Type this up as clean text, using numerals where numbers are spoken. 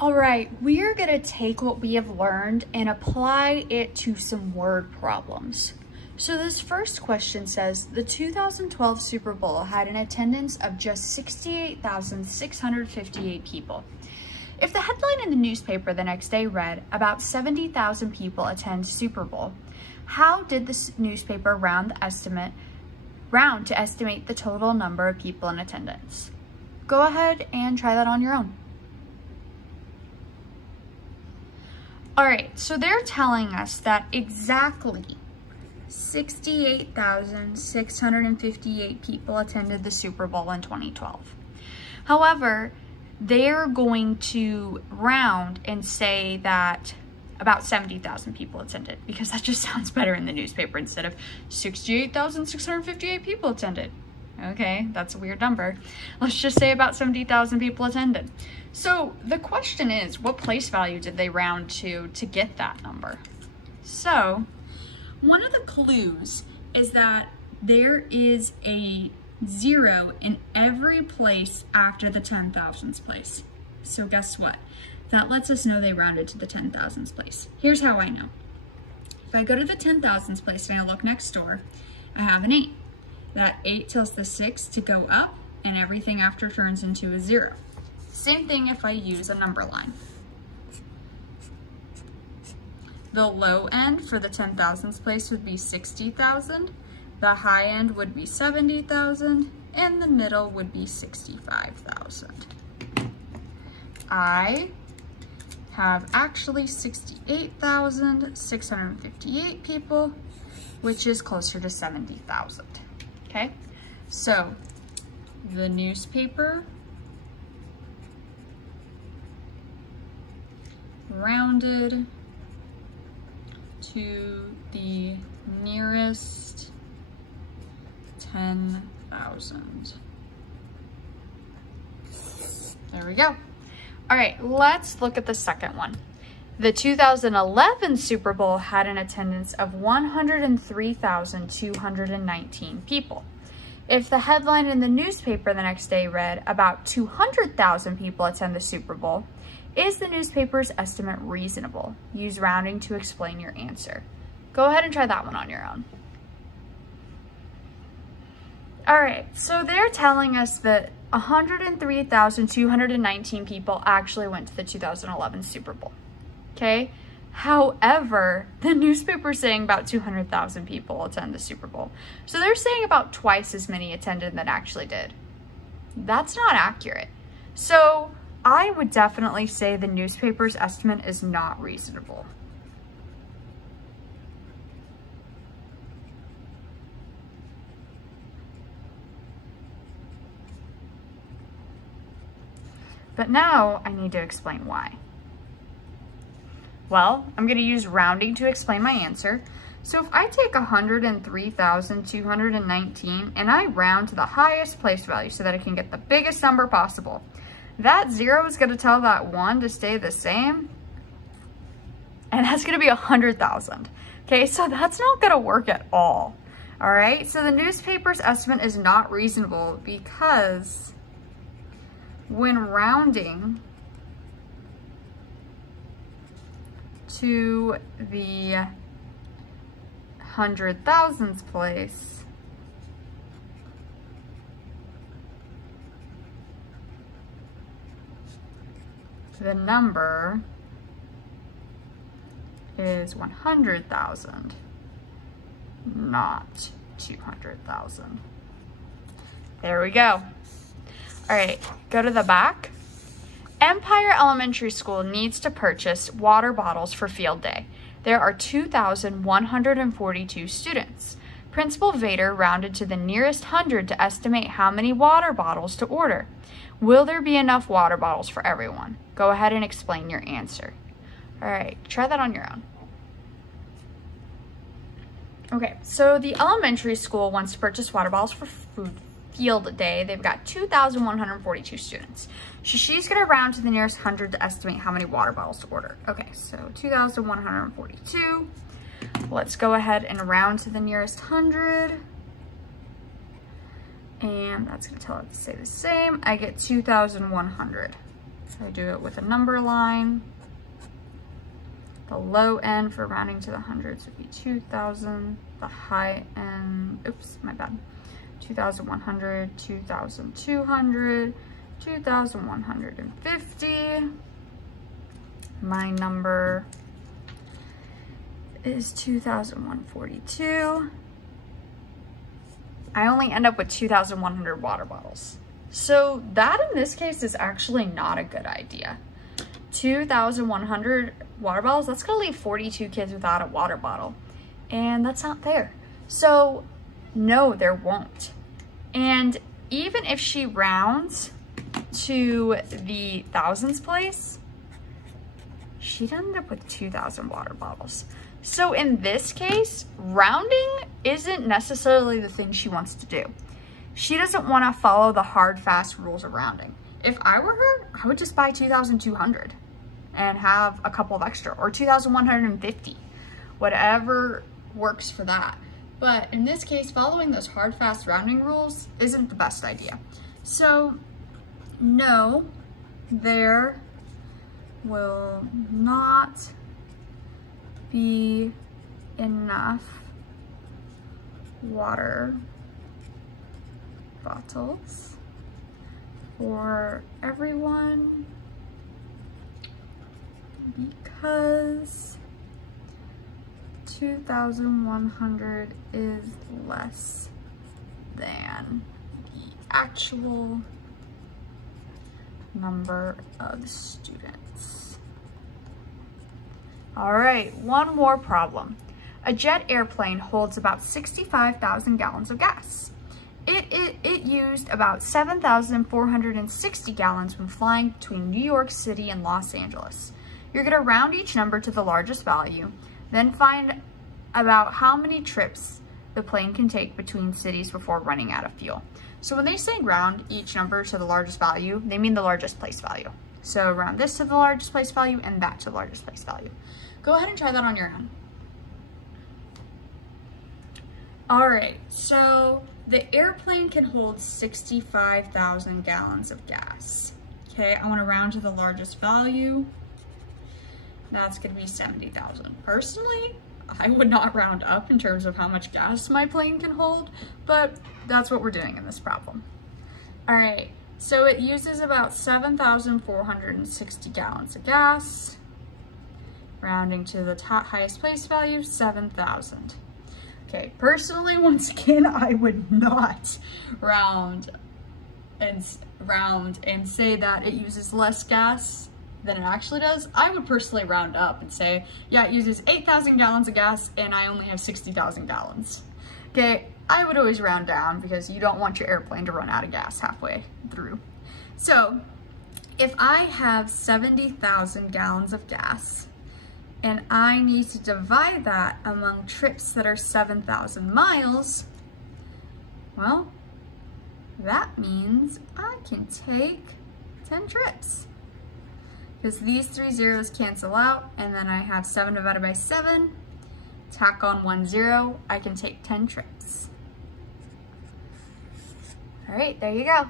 All right, we are gonna take what we have learned and apply it to some word problems. So this first question says, the 2012 Super Bowl had an attendance of just 68,658 people. If the headline in the newspaper the next day read, about 70,000 people attend Super Bowl, how did the newspaper round to estimate the total number of people in attendance? Go ahead and try that on your own. All right, so they're telling us that exactly 68,658 people attended the Super Bowl in 2012. However, they're going to round and say that about 70,000 people attended because that just sounds better in the newspaper instead of 68,658 people attended. Okay, that's a weird number. Let's just say about 70,000 people attended. So the question is, what place value did they round to get that number? So one of the clues is that there is a 0 in every place after the 10,000s place. So guess what? That lets us know they rounded to the 10,000s place. Here's how I know. If I go to the 10,000s place and I look next door, I have an 8. That 8 tells the 6 to go up and everything after turns into a 0. Same thing if I use a number line. The low end for the 10,000s place would be 60,000. The high end would be 70,000 and the middle would be 65,000. I have actually 68,658 people, which is closer to 70,000. Okay, so the newspaper rounded to the nearest 10,000. There we go. All right, let's look at the second one. The 2011 Super Bowl had an attendance of 103,219 people. If the headline in the newspaper the next day read, about 200,000 people attend the Super Bowl, is the newspaper's estimate reasonable? Use rounding to explain your answer. Go ahead and try that one on your own. All right, so they're telling us that 103,219 people actually went to the 2011 Super Bowl. Okay. However, the newspaper's saying about 200,000 people attend the Super Bowl. So they're saying about twice as many attended than actually did. That's not accurate. So I would definitely say the newspaper's estimate is not reasonable. But now I need to explain why. Well, I'm going to use rounding to explain my answer. So if I take 103,219 and I round to the highest place value so that I can get the biggest number possible, that 0 is going to tell that 1 to stay the same. And that's going to be 100,000. Okay, so that's not going to work at all. All right, so the newspaper's estimate is not reasonable because when rounding to the 100,000s place, the number is 100,000, not 200,000. There we go. All right, go to the back. Empire Elementary School needs to purchase water bottles for field day. There are 2,142 students. Principal Vader rounded to the nearest 100 to estimate how many water bottles to order. Will there be enough water bottles for everyone? Go ahead and explain your answer. All right, try that on your own. Okay, so the elementary school wants to purchase water bottles for field day. They've got 2,142 students. So she's gonna round to the nearest 100 to estimate how many water bottles to order. Okay, so 2,142. Let's go ahead and round to the nearest 100. And that's gonna tell it to say the same. I get 2,100. So I do it with a number line. The low end for rounding to the hundreds would be 2,000. The high end, oops, my bad. 2,100, 2,200, 2,150. My number is 2,142. I only end up with 2,100 water bottles. So that in this case is actually not a good idea. 2,100 water bottles, that's gonna leave 42 kids without a water bottle. And that's not fair. So no, there won't. And even if she rounds to the thousands place, she'd end up with 2,000 water bottles. So in this case, rounding isn't necessarily the thing she wants to do. She doesn't want to follow the hard, fast rules of rounding. If I were her, I would just buy 2,200 and have a couple of extra, or 2,150, whatever works for that. But in this case, following those hard, fast rounding rules isn't the best idea. So no, there will not be enough water bottles for everyone because 2,100 is less than the actual number of students. All right, one more problem. A jet airplane holds about 65,000 gallons of gas. It used about 7,460 gallons when flying between New York City and Los Angeles. You're gonna round each number to the largest value, then find about how many trips the plane can take between cities before running out of fuel. So when they say round each number to the largest value, they mean the largest place value. So round this to the largest place value and that to the largest place value. Go ahead and try that on your own. All right, so the airplane can hold 65,000 gallons of gas. Okay, I want to round to the largest value. That's going to be 70,000. Personally, I would not round up in terms of how much gas my plane can hold, but that's what we're doing in this problem. All right, so it uses about 7,460 gallons of gas. Rounding to the highest place value, 7,000. Okay, personally, once again, I would not round and say that it uses less gas than it actually does. I would personally round up and say, yeah, it uses 8,000 gallons of gas and I only have 60,000 gallons. Okay, I would always round down because you don't want your airplane to run out of gas halfway through. So if I have 70,000 gallons of gas, and I need to divide that among trips that are 7,000 miles, well, that means I can take 10 trips. Because these 3 zeros cancel out, and then I have 7 divided by 7, tack on 1 0, I can take 10 trips. All right, there you go.